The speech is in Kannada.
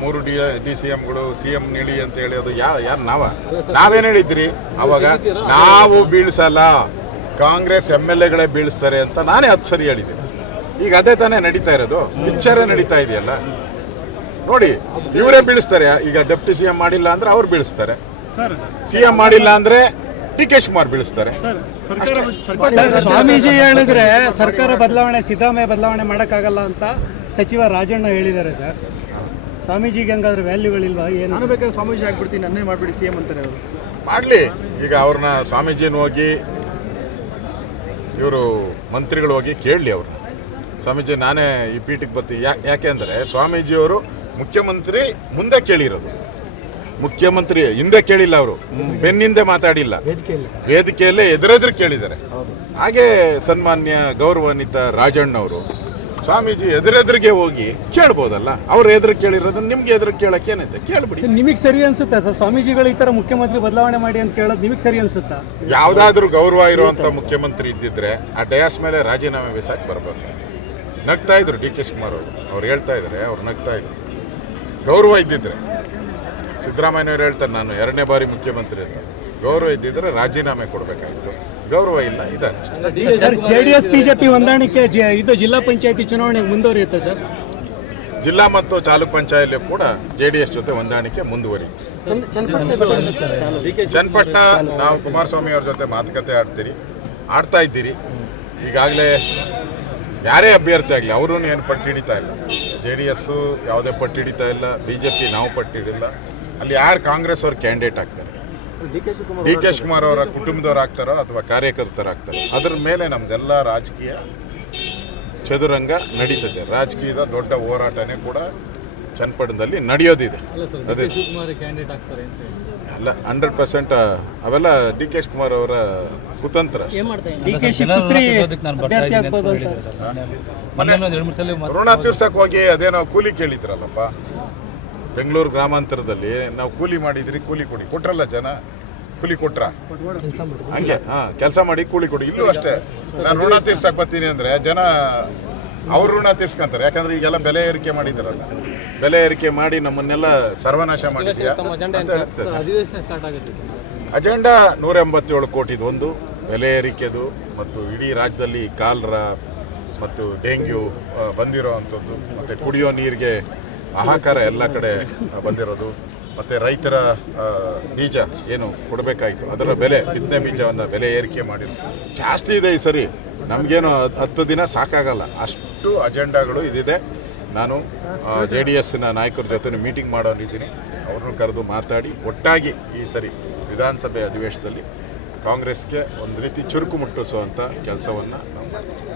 ಮೂರು ಡಿ ಡಿ ಸಿ ಎಂಗಳು ಸಿ ಎಂ ನಿಳಿ ಅಂತ ಹೇಳಿ ಅದು ಯಾ ಯಾರು ನಾವ? ನಾವೇನು ಹೇಳಿದ್ರಿ? ಅವಾಗ ನಾವು ಬೀಳ್ಸಲ್ಲ ಕಾಂಗ್ರೆಸ್ ಎಂ ಎಲ್ ಎಗಳೇ ಬೀಳಿಸ್ತಾರೆ ಅಂತ ನಾನೇ ಅದು ಸರಿ ಹೇಳಿದ್ದೆ. ಈಗ ಅದೇ ತಾನೇ ನಡೀತಾ ಇರೋದು. ಪಿಕ್ಚರೇ ನಡೀತಾ ಇದೆಯಲ್ಲ? ನೋಡಿ ಇವರೇ ಬೀಳಿಸ್ತಾರೆ. ಈಗ ಡೆಪ್ಟಿ ಸಿ ಎಂ ಮಾಡಿಲ್ಲ ಅಂದ್ರೆ ಅವ್ರು ಬೀಳಿಸ್ತಾರೆ. ಸರ್ ಸಿ ಎಂ ಮಾಡಿಲ್ಲ ಅಂದ್ರೆ ಡಿ ಕೆ ಶಿವಕುಮಾರ್ ಬೀಳಿಸ್ತಾರೆ. ಸರ್ ಸರ್ಕಾರ ಸರ್ಕಾರ ಸ್ವಾಮೀಜಿ ಹೇಳಿದ್ರೆ ಸರ್ಕಾರ ಬದಲಾವಣೆ ಸಿದ್ದರಾಮಯ್ಯ ಬದಲಾವಣೆ ಮಾಡೋಕ್ಕಾಗಲ್ಲ ಅಂತ ಸಚಿವ ರಾಜಣ್ಣ ಹೇಳಿದ್ದಾರೆ ಸರ್. ಸ್ವಾಮೀಜಿಗೆ ಹಂಗಾದ್ರೆ ವ್ಯಾಲ್ಯೂಗಳಿಲ್ವಾ? ಏನು? ನಾನು ಬೇಕಾದ್ರೆ ಸ್ವಾಮೀಜಿ ಆಗ್ಬಿಡ್ತೀನಿ ನನ್ನೇ ಮಾಡ್ಬಿಡಿ ಸಿ ಎಂ ಅಂತಾರೆ ಅವರು. ಮಾಡಲಿ. ಈಗ ಅವ್ರನ್ನ ಸ್ವಾಮೀಜಿನ ಹೋಗಿ ಇವರು ಮಂತ್ರಿಗಳು ಹೋಗಿ ಕೇಳಲಿ ಅವ್ರನ್ನ. ಸ್ವಾಮೀಜಿ ನಾನೇ ಈ ಪೀಠಕ್ಕೆ ಬರ್ತೀನಿ ಯಾ ಯಾಕೆಂದರೆ ಸ್ವಾಮೀಜಿಯವರು ಮುಖ್ಯಮಂತ್ರಿ ಮುಂದೆ ಕೇಳಿರೋದು. ಮುಖ್ಯಮಂತ್ರಿ ಹಿಂದೆ ಕೇಳಿಲ್ಲ ಅವರು. ಬೆನ್ನಿಂದೆ ಮಾತಾಡಿಲ್ಲ. ವೇದಿಕೆಯಲ್ಲೇ. ಎದುರೆದುರು ಕೇಳಿದ್ದಾರೆ. ಹಾಗೆ ಸನ್ಮಾನ್ಯ ಗೌರವಾನ್ವಿತ ರಾಜಣ್ಣ ಅವರು ಸ್ವಾಮೀಜಿ ಎದುರೆದುರಿಗೆ ಹೋಗಿ ಕೇಳ್ಬೋದಲ್ಲ? ಅವ್ರ ಎದುರು ಕೇಳಿರೋದನ್ನ ನಿಮ್ಗೆ ಎದುರು ಕೇಳಕ್ಕೆ ಏನೈತೆ ಕೇಳ್ಬಿಡಿ. ನಿಮಗೆ ಸರಿ ಅನ್ಸುತ್ತಾ? ಸರ್ ಸ್ವಾಮೀಜಿಗಳು ಈ ತರ ಮುಖ್ಯಮಂತ್ರಿ ಬದಲಾವಣೆ ಮಾಡಿ ಅಂತ ಕೇಳೋದು ನಿಮಗೆ ಸರಿ ಅನ್ಸುತ್ತಾ? ಯಾವುದಾದ್ರೂ ಗೌರವ ಇರುವಂತ ಮುಖ್ಯಮಂತ್ರಿ ಇದ್ದಿದ್ರೆ ಆ ಡಯಾಸ್ ಮೇಲೆ ರಾಜೀನಾಮೆ ಬಿಸಾಕಿ ಬರ್ಬೇಕಾಯ್ತು ನಗ್ತಾ ಇದ್ರು ಡಿ ಕೆ ಶಿವಕುಮಾರ್ ಅವರು. ಅವ್ರು ಹೇಳ್ತಾ ಇದ್ದಾರೆ ಅವ್ರು ನಗ್ತಾ ಇದ್ರು. ಗೌರವ ಇದ್ದಿದ್ರೆ. ಸಿದ್ದರಾಮಯ್ಯವ್ರು ಹೇಳ್ತಾರೆ ನಾನು ಎರಡನೇ ಬಾರಿ ಮುಖ್ಯಮಂತ್ರಿ ಅಂತ. ಗೌರವ ಇದ್ದಿದ್ರೆ ರಾಜೀನಾಮೆ ಕೊಡಬೇಕಾಗಿತ್ತು. ಗೌರವ ಇಲ್ಲ ಇದ್ದಾರೆ. Sir J D S BJP ಹೊಂದಾಣಿಕೆ ಜ- ಇದು ಜಿಲ್ಲಾ ಪಂಚಾಯತಿ ಚುನಾವಣೆಗೆ ಮುಂದುವರಿಯುತ್ತೆ ಸರ್? ಜಿಲ್ಲಾ ಮತ್ತು ತಾಲೂಕ್ ಪಂಚಾಯತ್ ಕೂಡ ಜೆ ಡಿ ಎಸ್ ಜೊತೆ ಹೊಂದಾಣಿಕೆ ಮುಂದುವರಿಯುತ್ತೆ. ಚನ್ನಪಟ್ಟಣ ನಾವು ಕುಮಾರಸ್ವಾಮಿ ಅವ್ರ ಜೊತೆ ಮಾತುಕತೆ ಆಡ್ತೀರಿ ಆಡ್ತಾ ಇದ್ದೀರಿ. ಈಗಾಗಲೇ ಯಾರೇ ಅಭ್ಯರ್ಥಿ ಆಗಲಿ ಅವರು ಏನು ಪಟ್ಟು ಹಿಡಿತಾ ಇಲ್ಲ. ಜೆ ಡಿ ಎಸ್ಸು ಯಾವುದೇ ಪಟ್ಟು ಹಿಡಿತಾ ಇಲ್ಲ ಬಿ ಜೆ ಪಿ ನಾವು ಪಟ್ಟು ಹಿಡಿಲ್ಲ. ಅಲ್ಲಿ ಯಾರು ಕಾಂಗ್ರೆಸ್ ಅವ್ರ ಕ್ಯಾಂಡಿಡೇಟ್ ಆಗ್ತಾರೆ? ಡಿ ಕೆ ಶಿವಕುಮಾರ್ ಅವರ ಕುಟುಂಬದವರು ಆಗ್ತಾರೋ ಅಥವಾ ಕಾರ್ಯಕರ್ತರಾಗ್ತಾರೋ? ಅದ್ರ ಮೇಲೆ ನಮ್ದೆಲ್ಲ ರಾಜಕೀಯ ಚದುರಂಗ ನಡೀತದೆ. ರಾಜಕೀಯದ ದೊಡ್ಡ ಹೋರಾಟನೇ ಕೂಡ ಚನ್ನಪಟ್ಟಣದಲ್ಲಿ ನಡೆಯೋದಿದೆ. ಅದೇ ಅಲ್ಲ ಹಂಡ್ರೆಡ್ ಪರ್ಸೆಂಟ್ ಅವೆಲ್ಲ ಡಿ ಕೆ ಶಿವಕುಮಾರ್ ಅವರ ಕುತಂತ್ರ ಋಣ ತೀರ್ಸಕ್ ಹೋಗಿ ಅದೇನೋ ಕೂಲಿ ಕೇಳಿದ್ರಲ್ಲಪ್ಪ? ಬೆಂಗಳೂರು ಗ್ರಾಮಾಂತರದಲ್ಲಿ ನಾವು ಕೂಲಿ ಮಾಡಿದ್ರಿ ಕೂಲಿ ಕೊಡಿ. ಕೊಟ್ರಲ್ಲ ಜನ? ಕೂಲಿ ಕೊಟ್ರ? ಹಂಗೆ ಹಾ ಕೆಲಸ ಮಾಡಿ ಕೂಲಿ ಕೊಡಿ. ಇಲ್ಲೂ ಅಷ್ಟೇ. ನಾನು ಋಣ ತೀರ್ಸಕ್ ಬರ್ತೀನಿ ಅಂದ್ರೆ ಜನ ಅವ್ರ ಋಣ ತೀರ್ಸ್ಕೊಂತಾರೆ. ಯಾಕಂದ್ರೆ ಈಗೆಲ್ಲ ಬೆಲೆ ಏರಿಕೆ ಮಾಡಿದಾರಲ್ಲ ಬೆಲೆ ಏರಿಕೆ ಮಾಡಿ ನಮ್ಮನ್ನೆಲ್ಲ ಸರ್ವನಾಶ ಮಾಡಿದ್ಯಾ. ಅಜೆಂಡಾ ನೂರ ಎಂಬತ್ತೇಳು ಕೋಟಿದು ಒಂದು ಬೆಲೆ ಏರಿಕೆದು ಮತ್ತು ಇಡೀ ರಾಜ್ಯದಲ್ಲಿ ಕಾಲ್ರ ಮತ್ತು ಡೆಂಗ್ಯೂ ಬಂದಿರೋ ಅಂಥದ್ದು. ಮತ್ತು ಕುಡಿಯೋ ನೀರಿಗೆ ಹಾಹಾಕಾರ ಎಲ್ಲ ಕಡೆ ಬಂದಿರೋದು. ಮತ್ತು ರೈತರ ಬೀಜ ಏನು ಕೊಡಬೇಕಾಯಿತು? ಅದರ ಬೆಲೆ ಬಿತ್ತನೆ ಬೀಜವನ್ನು ಬೆಲೆ ಏರಿಕೆ ಮಾಡಿರೋದು ಜಾಸ್ತಿ ಇದೆ ಈ ಸರಿ. ನಮಗೇನು ಹತ್ತು ದಿನ ಸಾಕಾಗಲ್ಲ. ಅಷ್ಟು ಅಜೆಂಡಾಗಳು ಇದಿದೆ. ನಾನು ಜೆ ಡಿ ಎಸ್ನ ನಾಯಕರ ಜೊತೆ ಮೀಟಿಂಗ್ ಮಾಡೋನಿದ್ದೀನಿ. ಅವ್ರನ್ನ ಕರೆದು ಮಾತಾಡಿ, ಒಟ್ಟಾಗಿ ಈ ಸರಿ ವಿಧಾನಸಭೆ ಅಧಿವೇಶನದಲ್ಲಿ ಕಾಂಗ್ರೆಸ್ಗೆ ಒಂದು ರೀತಿ ಚುರುಕು ಮುಟ್ಟಿಸುವಂಥ ಕೆಲಸವನ್ನು ನಾವು ಮಾಡ್ತೀವಿ.